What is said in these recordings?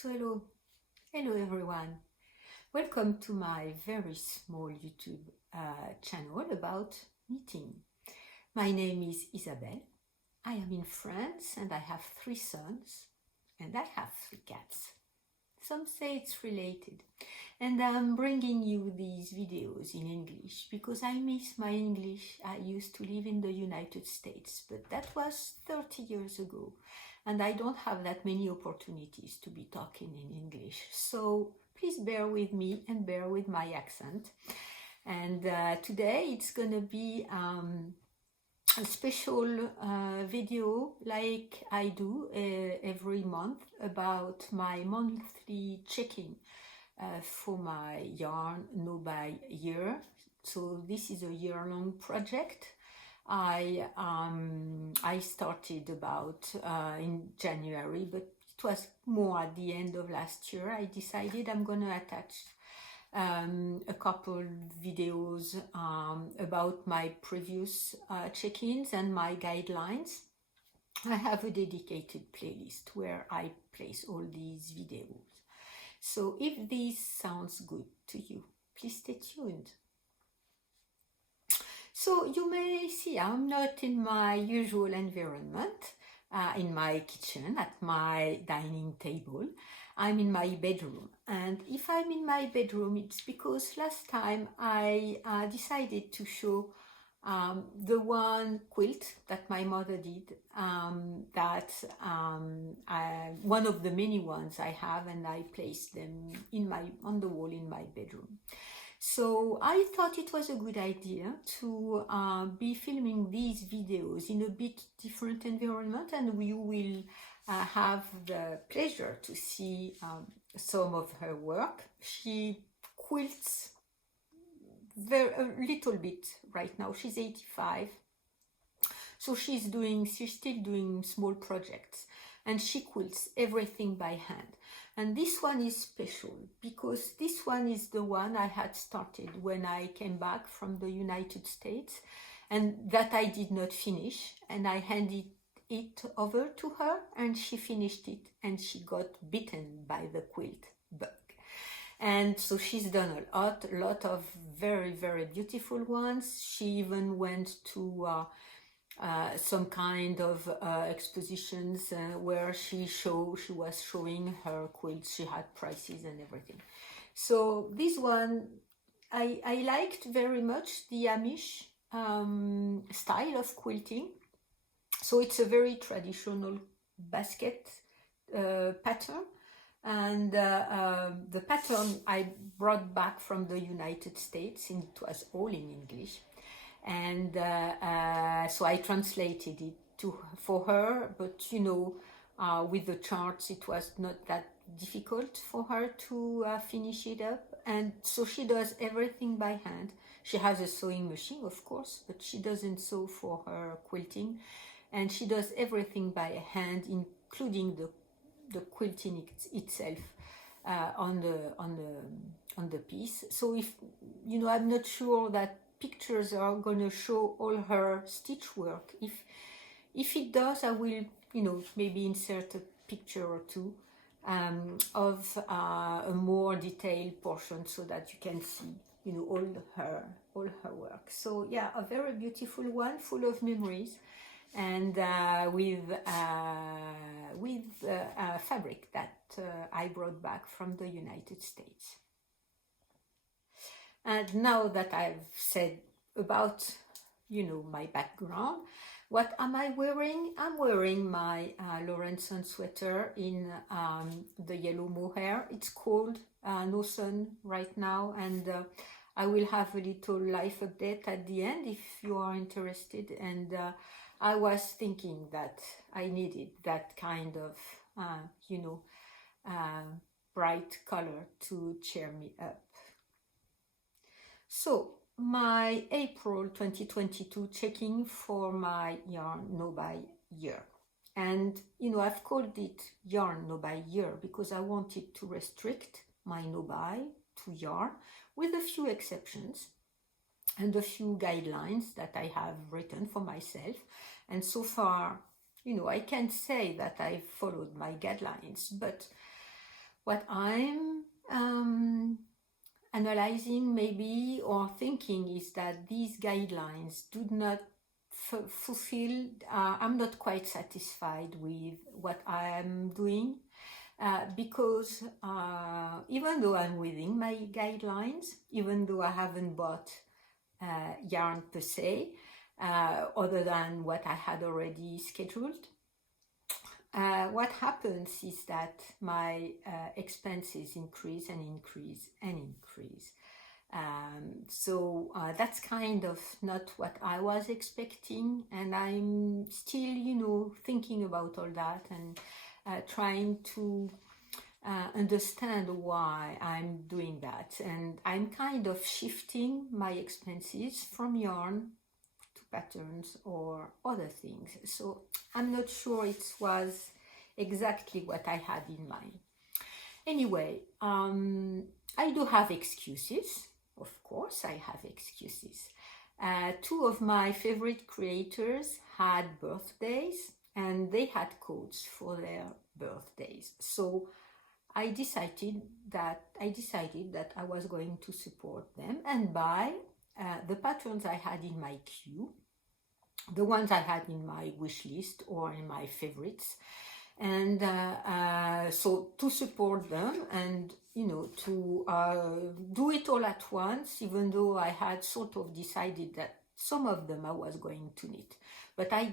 So hello everyone. Welcome to my very small YouTube channel about knitting. My name is Isabelle. I am in France and I have 3 sons and I have 3 cats. Some say it's related. And I'm bringing you these videos in English because I miss my English. I used to live in the United States, but that was 30 years ago. And I don't have that many opportunities to be talking in English. So please bear with me and bear with my accent. And today it's going to be a special video like I do every month about my monthly checking for my yarn Nomad year. So this is a year-long project. I started about in January, but it was more at the end of last year. I decided I'm going to attach a couple videos about my previous check-ins and my guidelines. I have a dedicated playlist where I place all these videos. So if this sounds good to you, please stay tuned. So you may see I'm not in my usual environment, in my kitchen, at my dining table. I'm in my bedroom. And if I'm in my bedroom, it's because last time I decided to show the one quilt that my mother did, one of the many ones I have, and I placed them on the wall in my bedroom. So I thought it was a good idea to be filming these videos in a bit different environment, and we will have the pleasure to see some of her work. She quilts a little bit right now. She's 85, so she's still doing small projects, and she quilts everything by hand. And this one is special because this one is the one I had started when I came back from the United States, and that I did not finish, and I handed it over to her and she finished it, and she got bitten by the quilt bug. And so she's done a lot of very, very beautiful ones. She even went to some kind of expositions where she was showing her quilts. She had prices and everything. So this one, I liked very much the Amish style of quilting. So it's a very traditional basket pattern. And the pattern I brought back from the United States, and it was all in English. And so I translated it for her, but with the charts it was not that difficult for her to finish it up. And so she does everything by hand. She has a sewing machine, of course, but she doesn't sew for her quilting, and she does everything by hand, including the quilting itself on the piece. So if I'm not sure that pictures are going to show all her stitch work. If it does, I will maybe insert a picture or two of a more detailed portion so that you can see all her work. So yeah, a very beautiful one, full of memories, and with fabric that I brought back from the United States. And now that I've said about, my background, what am I wearing? I'm wearing my Laurenson sweater in the yellow mohair. It's cold, no sun right now, and I will have a little life update at the end if you are interested. And I was thinking that I needed that kind of, bright color to cheer me up. So my April 2022 checking for my yarn Nomad year, and I've called it yarn Nomad year because I wanted to restrict my Nomad to yarn, with a few exceptions and a few guidelines that I have written for myself. And so far, I can't say that I've followed my guidelines, but what I'm analyzing maybe or thinking is that these guidelines do not fulfill, I'm not quite satisfied with what I am doing, because even though I'm within my guidelines, even though I haven't bought yarn per se, other than what I had already scheduled, what happens is that my expenses increase and increase and increase. So that's kind of not what I was expecting, and I'm still, you know, thinking about all that and trying to understand why I'm doing that. And I'm kind of shifting my expenses from yarn to patterns or other things. So I'm not sure it was exactly what I had in mind. Anyway, I do have excuses. Of course, I have excuses. Two of my favorite creators had birthdays, and they had codes for their birthdays. So I decided that I was going to support them and buy the patterns I had in my queue, the ones I had in my wish list or in my favorites. And so to support them and, you know, to do it all at once, even though I had sort of decided that some of them I was going to knit. But I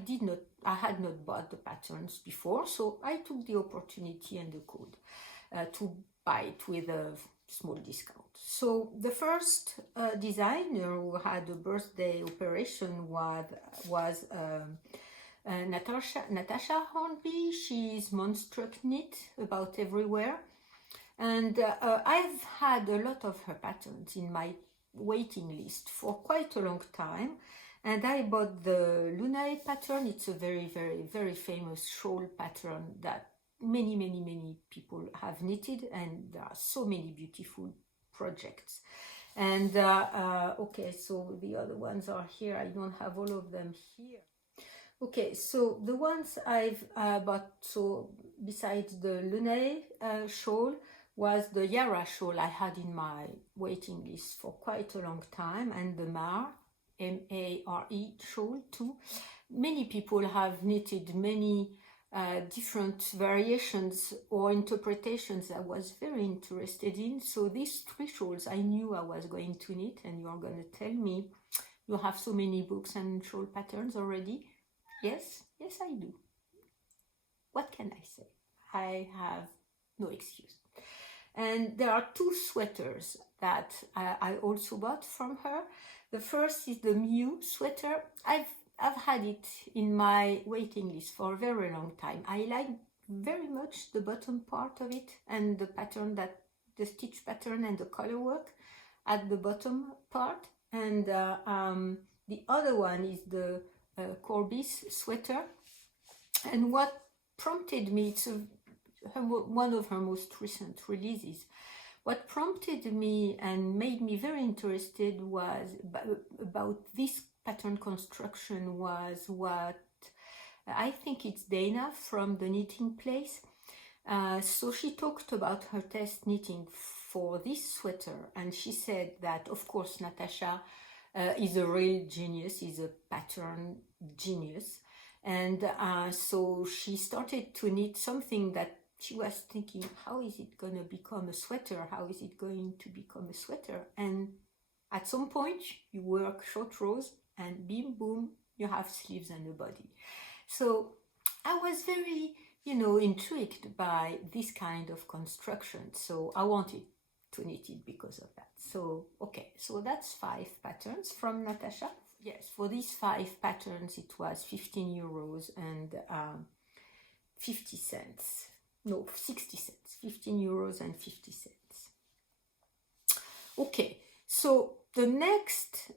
had not bought the patterns before, so I took the opportunity and the code to buy it with a small discount. So the first designer who had a birthday operation was Natasha Hornby. She's Monstruck Knit about everywhere, and I've had a lot of her patterns in my waiting list for quite a long time, and I bought the Lunae pattern. It's a very, very, very famous shawl pattern that many people have knitted, and there are so many beautiful projects. And okay, so the other ones are here. I don't have all of them here. Okay, so the ones I've bought, so besides the Lunae shawl, was the Yara shawl I had in my waiting list for quite a long time, and the Mare, M-A-R-E shawl too. Many people have knitted many different variations or interpretations I was very interested in. So these three shawls I knew I was going to knit, and you're going to tell me you have so many books and shawl patterns already. Yes, I do. What can I say? I have no excuse. And there are two sweaters that I also bought from her. The first is the Mew sweater. I've had it in my waiting list for a very long time. I like very much the bottom part of it and the pattern, that the stitch pattern and the color work at the bottom part. And the other one is the Corbis sweater. And what prompted me, it's one of her most recent releases, what prompted me and made me very interested was about this pattern construction was what I think it's Dana from the Knitting Place. So she talked about her test knitting for this sweater, and she said that of course Natasha is a real genius, is a pattern genius, and so she started to knit something that she was thinking, how is it going to become a sweater? How is it going to become a sweater? And at some point you work short rows and bim boom, you have sleeves and a body. So I was very, intrigued by this kind of construction. So I wanted to knit it because of that. So, okay, so that's 5 patterns from Natasha. Yes, for these 5 patterns, it was 15 euros and 50 cents. No, 60 cents. 15 euros and 50 cents. Okay, so the next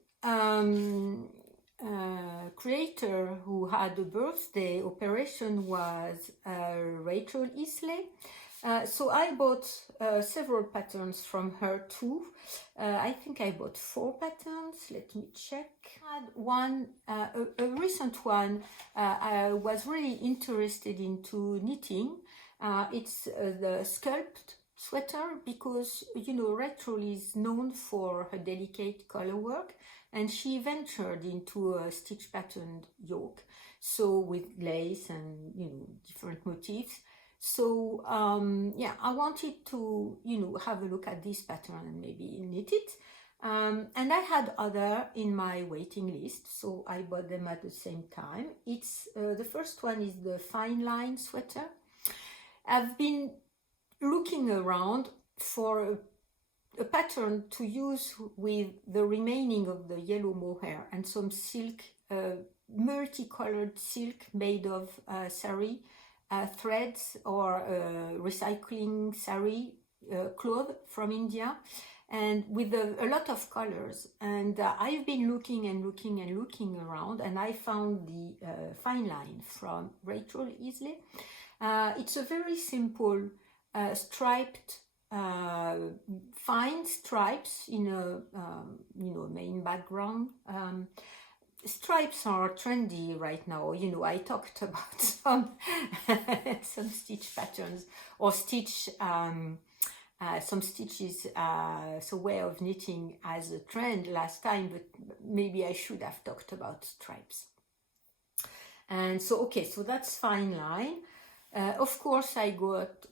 creator who had a birthday operation was Rachel Illsley. So I bought several patterns from her too. I think I bought 4 patterns. Let me check. I had one, a recent one I was really interested into knitting. It's the Sculpt sweater because, you know, Rachel is known for her delicate color work, and she ventured into a stitch patterned yoke, so with lace and, you know, different motifs. So yeah, I wanted to, you know, have a look at this pattern and maybe knit it. And I had other in my waiting list, so I bought them at the same time. It's the first one is the fine line sweater. I've been looking around for a pattern to use with the remaining of the yellow mohair and some silk, multicolored silk made of sari threads or recycling sari cloth from India, and with a lot of colors. And I've been looking and looking and looking around, and I found the fine line from Rachel Illsley. It's a very simple striped, fine stripes in a you know, main background. Stripes are trendy right now. You know, I talked about some some stitch patterns or stitch some stitches, so way of knitting as a trend last time, but maybe I should have talked about stripes. And so, okay, so that's fine line. Of course, I got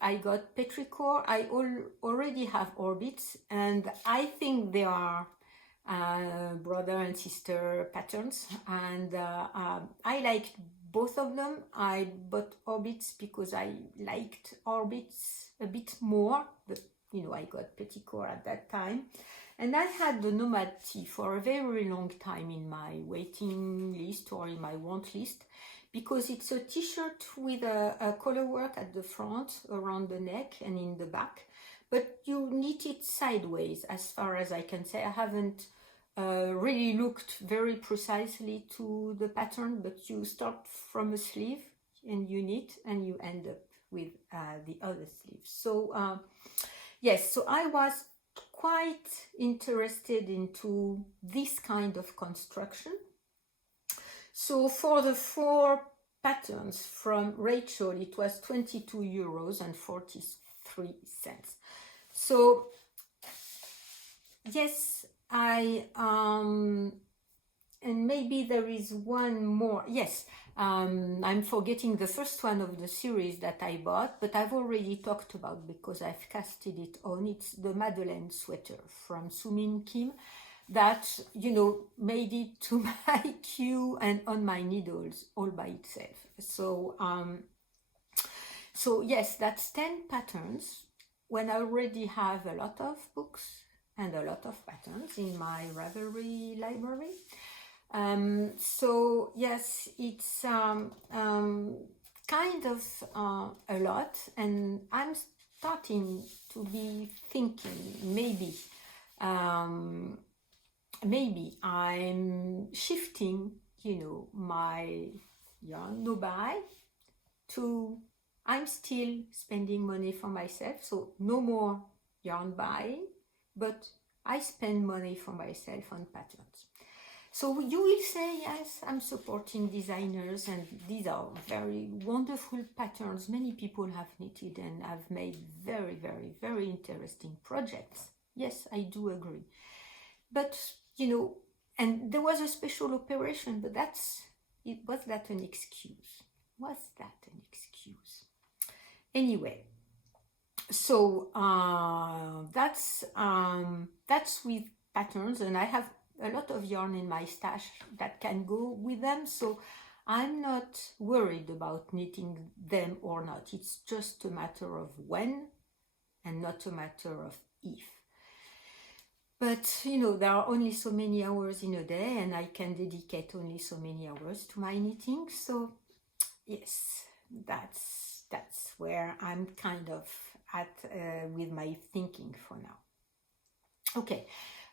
petrichor. I already have orbits, and I think they are brother and sister patterns, and I liked both of them. I bought orbits because I liked orbits a bit more, but you know, I got petrichor at that time. And I had the Nomad tee for a very long time in my waiting list or in my want list, because it's a t-shirt with a color work at the front, around the neck and in the back, but you knit it sideways as far as I can say. I haven't really looked very precisely to the pattern, but you start from a sleeve and you knit and you end up with the other sleeve. So yes, so I was quite interested into this kind of construction. So for the 4 patterns from Rachel, it was €22.43. So yes, and maybe there is one more. Yes, I'm forgetting the first one of the series that I bought, but I've already talked about because I've casted it on. It's the Madeleine sweater from Soumine Kim that, you know, made it to my queue and on my needles all by itself. So so yes, that's 10 patterns when I already have a lot of books and a lot of patterns in my Ravelry library. So yes, it's kind of a lot, and I'm starting to be thinking maybe I'm shifting, you know, my yarn no buy to I'm still spending money for myself, so no more yarn buying, but I spend money for myself on patterns. So you will say, yes, I'm supporting designers, and these are very wonderful patterns. Many people have knitted and have made very, very, very interesting projects. Yes, I do agree. But, you know, and there was a special operation, but was that an excuse? Was that an excuse? Anyway, so that's with patterns, and I have a lot of yarn in my stash that can go with them, so I'm not worried about knitting them or not. It's just a matter of when and not a matter of if. But you know, there are only so many hours in a day, and I can dedicate only so many hours to my knitting. So yes, that's where I'm kind of at with my thinking for now. Okay.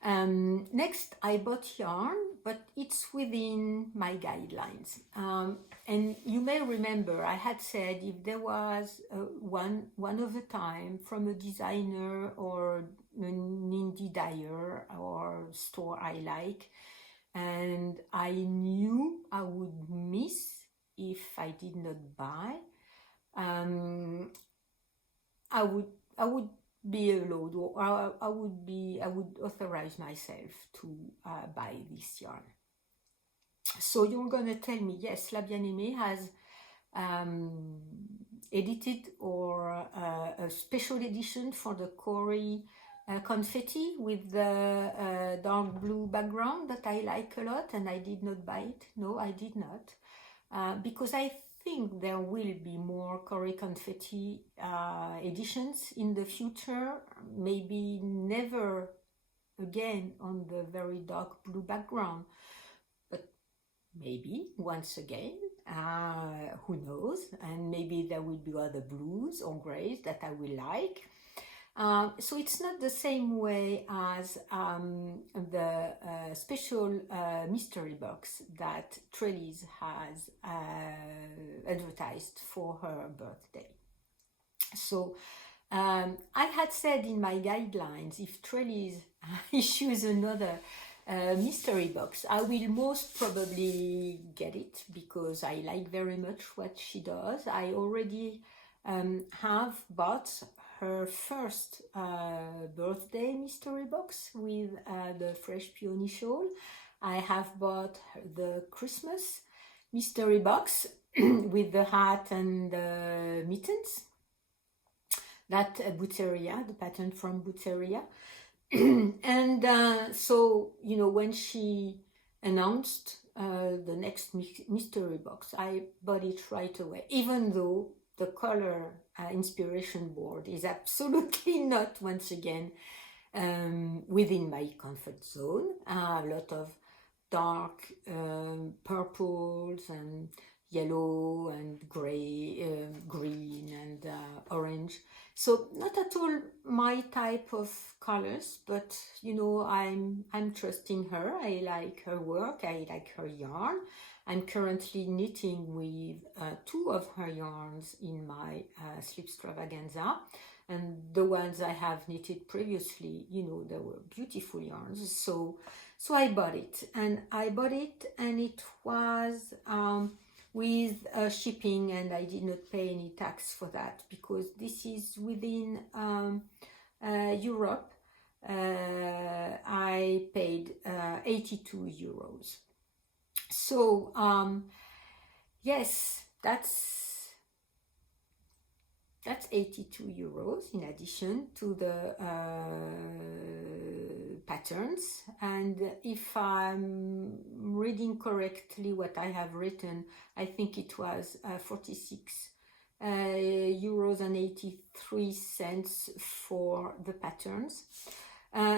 Next, I bought yarn, but it's within my guidelines. And you may remember I had said if there was one of a time from a designer or an indie dyer or store I like, and I knew I would miss if I did not buy, I would be allowed, or I would authorize myself to buy this yarn. So you're gonna tell me, yes, La Bien-Aimée has edited or a special edition for the Cory confetti with the dark blue background that I like a lot, and I did not buy it. No, I did not, because I think there will be more Cory confetti editions in the future, maybe never again on the very dark blue background, but maybe once again, who knows, and maybe there will be other blues or grays that I will like. So it's not the same way as the special mystery box that Trellis has advertised for her birthday. So I had said in my guidelines, if Trellis issues another mystery box, I will most probably get it, because I like very much what she does. I already have bought her first birthday mystery box with the fresh peony shawl. I have bought the Christmas mystery box with the hat and the mittens, that Butteria, the pattern from Butteria. And so, you know, when she announced the next mystery box, I bought it right away, even though the color inspiration board is absolutely not, once again, within my comfort zone. A lot of dark purples and yellow and gray, green and orange. So not at all my type of colors, but you know, I'm trusting her. I like her work. I like her yarn. I'm currently knitting with two of her yarns in my Slipstravaganza, and the ones I have knitted previously, you know, they were beautiful yarns. So I bought it, and it was with shipping, and I did not pay any tax for that, because this is within Europe. I paid 82 euros. So yes, that's 82 euros in addition to the patterns. And if I'm reading correctly what I have written, I think it was 46 euros and 83 cents for the patterns.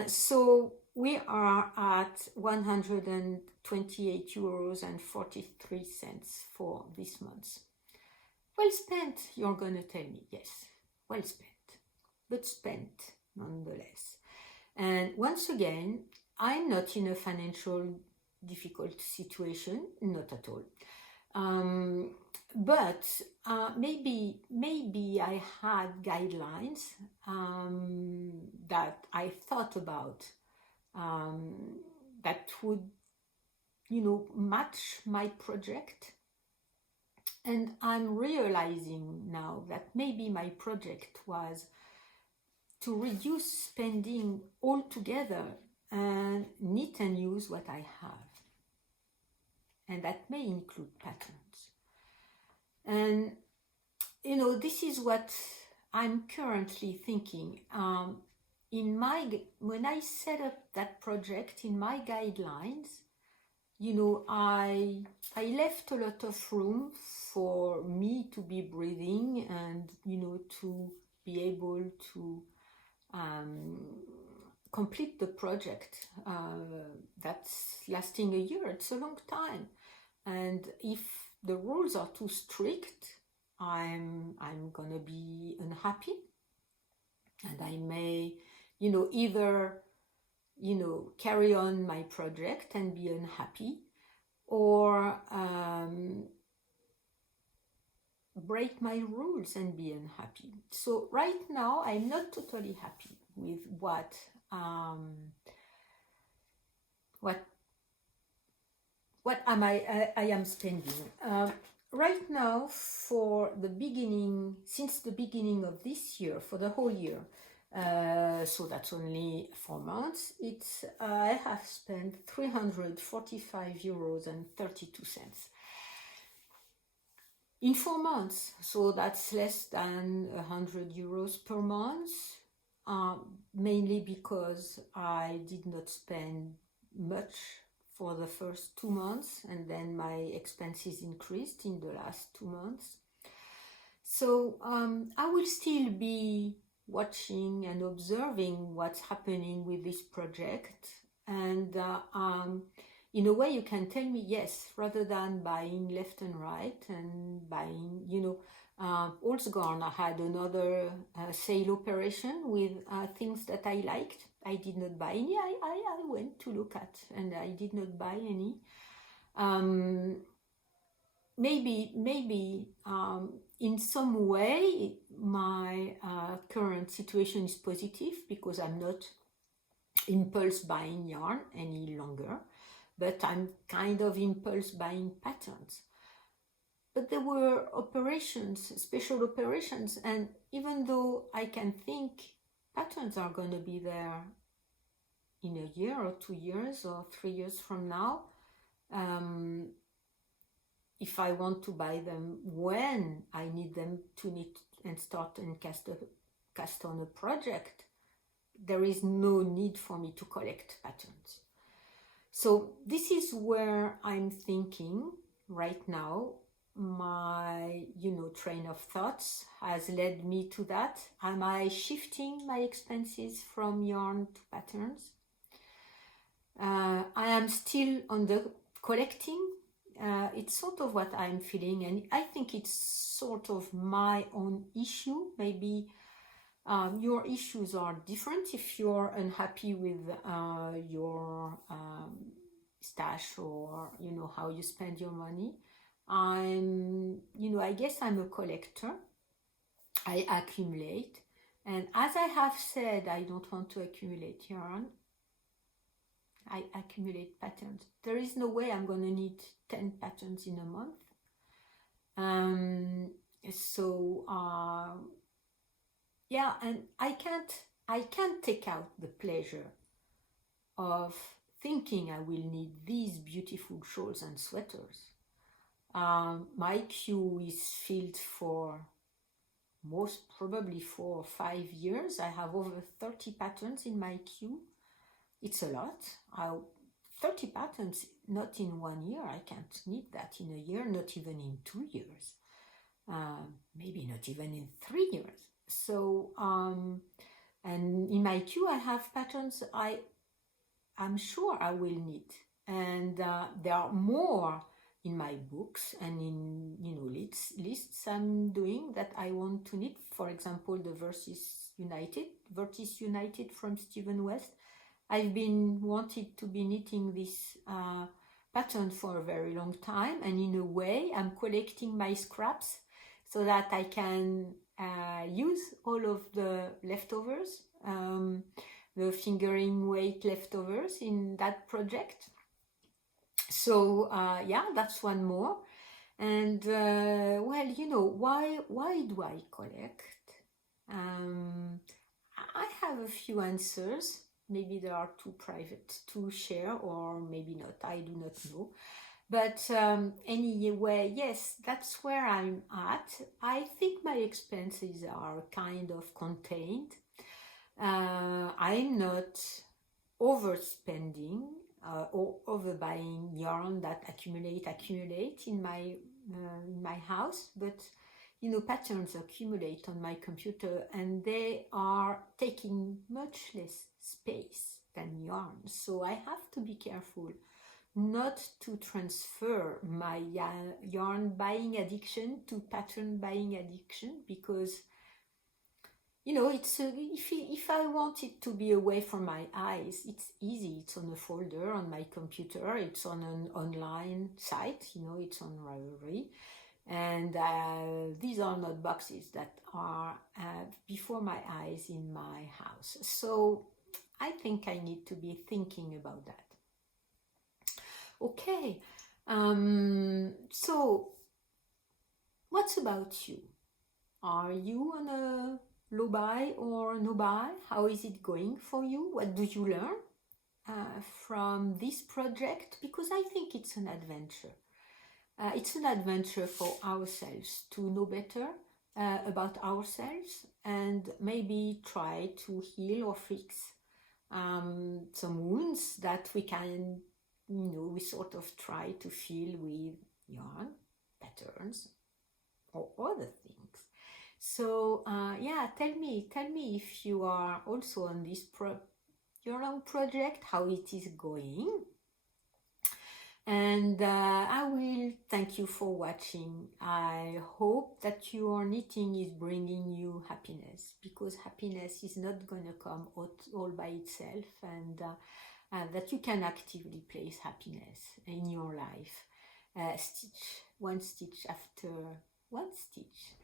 So we are at 128 euros and 43 cents for this month. Well spent, you're gonna tell me. Yes, well spent, but spent nonetheless. And once again, I'm not in a financial difficult situation, not at all. But maybe I had guidelines that I thought about that would, you know, match my project. And I'm realizing now that maybe my project was to reduce spending altogether and knit and use what I have. And that may include patterns. And, you know, this is what I'm currently thinking. When I set up that project in my guidelines, you know, I left a lot of room for me to be breathing and, you know, to be able to complete the project that's lasting a year. It's a long time. And if the rules are too strict, I'm gonna be unhappy, and I may, you know, either, you know, carry on my project and be unhappy, or break my rules and be unhappy. So right now I'm not totally happy with what I am spending. Right now, since the beginning of this year, for the whole year, So that's only 4 months. I have spent 345 euros and 32 cents in 4 months. So that's less than 100 euros per month, mainly because I did not spend much for the first 2 months, and then my expenses increased in the last 2 months. So I will still be watching and observing what's happening with this project, and in a way you can tell me yes, rather than buying left and right and buying, Allsgorn, I had another sale operation with things that I liked. I did not buy any. I went to look at, and I did not buy any. Maybe in some way my current situation is positive because I'm not impulse buying yarn any longer, but I'm kind of impulse buying patterns. But there were operations, special operations, and even though I can think patterns are going to be there in a year or 2 years or 3 years from now, if I want to buy them when I need them to knit and start and cast on a project, there is no need for me to collect patterns. So this is where I'm thinking right now. My train of thoughts has led me to that. Am I shifting my expenses from yarn to patterns? I am still on the collecting. It's sort of what I'm feeling, and I think it's sort of my own issue. Maybe your issues are different if you're unhappy with your stash, or how you spend your money. I guess I'm a collector. I accumulate, and as I have said, I don't want to accumulate yarn. I accumulate patterns. There is no way I'm going to need 10 patterns in a month. Yeah, and I can't take out the pleasure of thinking I will need these beautiful shawls and sweaters. My queue is filled for most probably 4 or 5 years. I have over 30 patterns in my queue. It's a lot. 30 patterns, not in 1 year. I can't knit that in a year, not even in 2 years. Maybe not even in 3 years. So, and in my queue, I have patterns I'm sure I will knit. And there are more in my books and in lists I'm doing that I want to knit. For example, the Vertis United from Stephen West. I've been wanted to be knitting this pattern for a very long time, and in a way I'm collecting my scraps so that I can use all of the leftovers, the fingering weight leftovers in that project. So yeah, that's one more. And why do I collect? I have a few answers. Maybe they are too private to share, or maybe not. I do not know. But anyway, yes, that's where I'm at. I think my expenses are kind of contained. I'm not overspending or overbuying yarn that accumulate in my house, but patterns accumulate on my computer, and they are taking much less space than yarn. So I have to be careful not to transfer my yarn buying addiction to pattern buying addiction, because it's if I want it to be away from my eyes, it's easy. It's on a folder on my computer. It's on an online site. It's on Ravelry. And these are not boxes that are before my eyes in my house. So I think I need to be thinking about that. Okay, so what's about you? Are you on a Lobai or Nobai, how is it going for you? What do you learn from this project? Because I think it's an adventure. It's an adventure for ourselves to know better about ourselves and maybe try to heal or fix some wounds that we can, we sort of try to fill with yarn, patterns, or other things. So yeah, tell me if you are also on this your own project, how it is going. And I will thank you for watching. I hope that your knitting is bringing you happiness, because happiness is not going to come all by itself, and that you can actively place happiness in your life, one stitch after one stitch.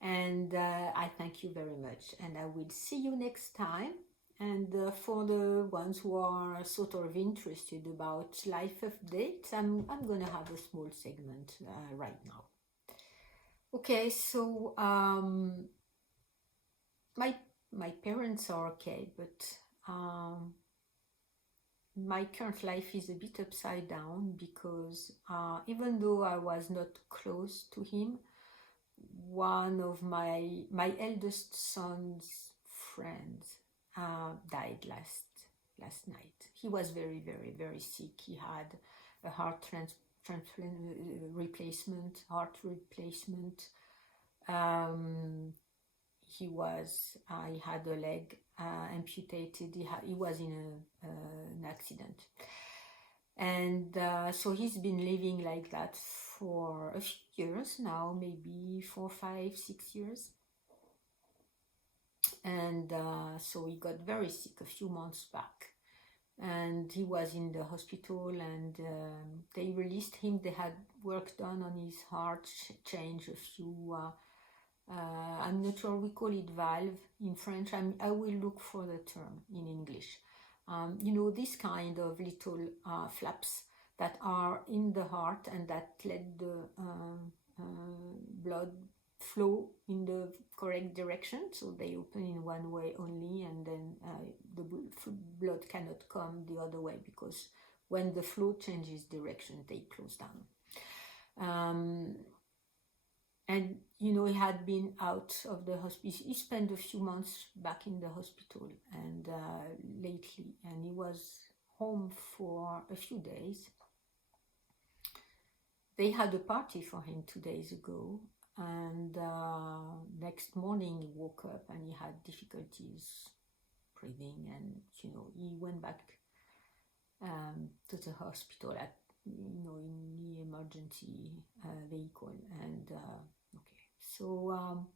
And I thank you very much, and I will see you next time. And for the ones who are sort of interested about life updates, I'm going to have a small segment right now. Okay, so my parents are okay, but my current life is a bit upside down, because even though I was not close to him, one of my eldest son's friends died last night. He was very, very, very sick. He had a heart replacement. He had a leg amputated. He was in an accident, and so he's been living like that for a few years now, maybe 4, 5, 6 years. And so he got very sick a few months back, and he was in the hospital, and they released him. They had work done on his heart, changed a few, I'm not sure we call it valve in French. I will look for the term in English. This kind of little flaps that are in the heart and that let the blood flow in the correct direction. So they open in one way only, and then the blood cannot come the other way, because when the flow changes direction, they close down. And he had been out of the hospital. He spent a few months back in the hospital, and lately, and he was home for a few days. They had a party for him 2 days ago, and next morning he woke up and he had difficulties breathing, and he went back to the hospital in the emergency vehicle. And okay, so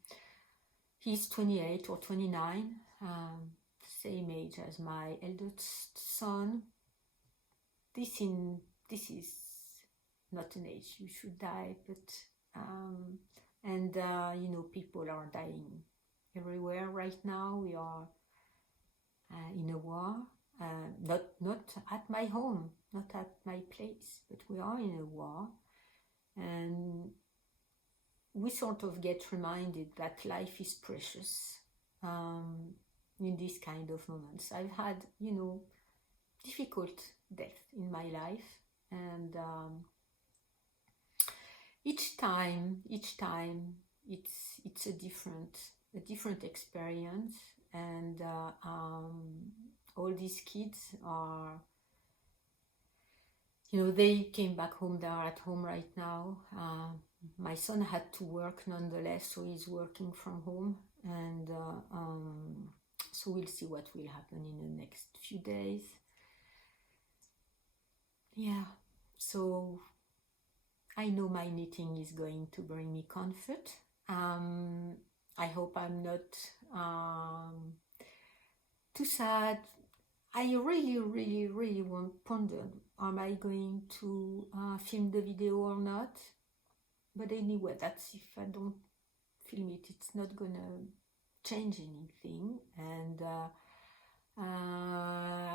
he's 28 or 29, same age as my eldest son. This is not an age you should die, but people are dying everywhere right now. We are in a war, not at my home, not at my place, but we are in a war, and we sort of get reminded that life is precious in these kind of moments. I've had, difficult death in my life, and each time it's a different experience. And all these kids are, they came back home. They are at home right now. My son had to work nonetheless, so he's working from home, and so we'll see what will happen in the next few days. Yeah, so I know my knitting is going to bring me comfort. I hope I'm not too sad. I really pondered, am I going to film the video or not? But anyway, that's if I don't film it, it's not gonna change anything. And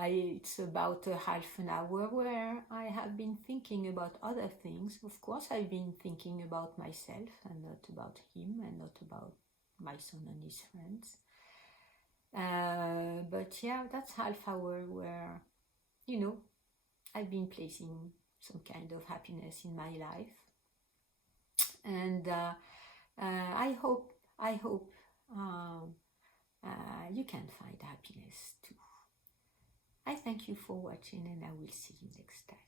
it's about a half an hour where I have been thinking about other things. Of course, I've been thinking about myself and not about him, and not about my son and his friends. But yeah, that's half hour where, you know, I've been placing some kind of happiness in my life. And I hope you can find happiness too. I thank you for watching, and I will see you next time.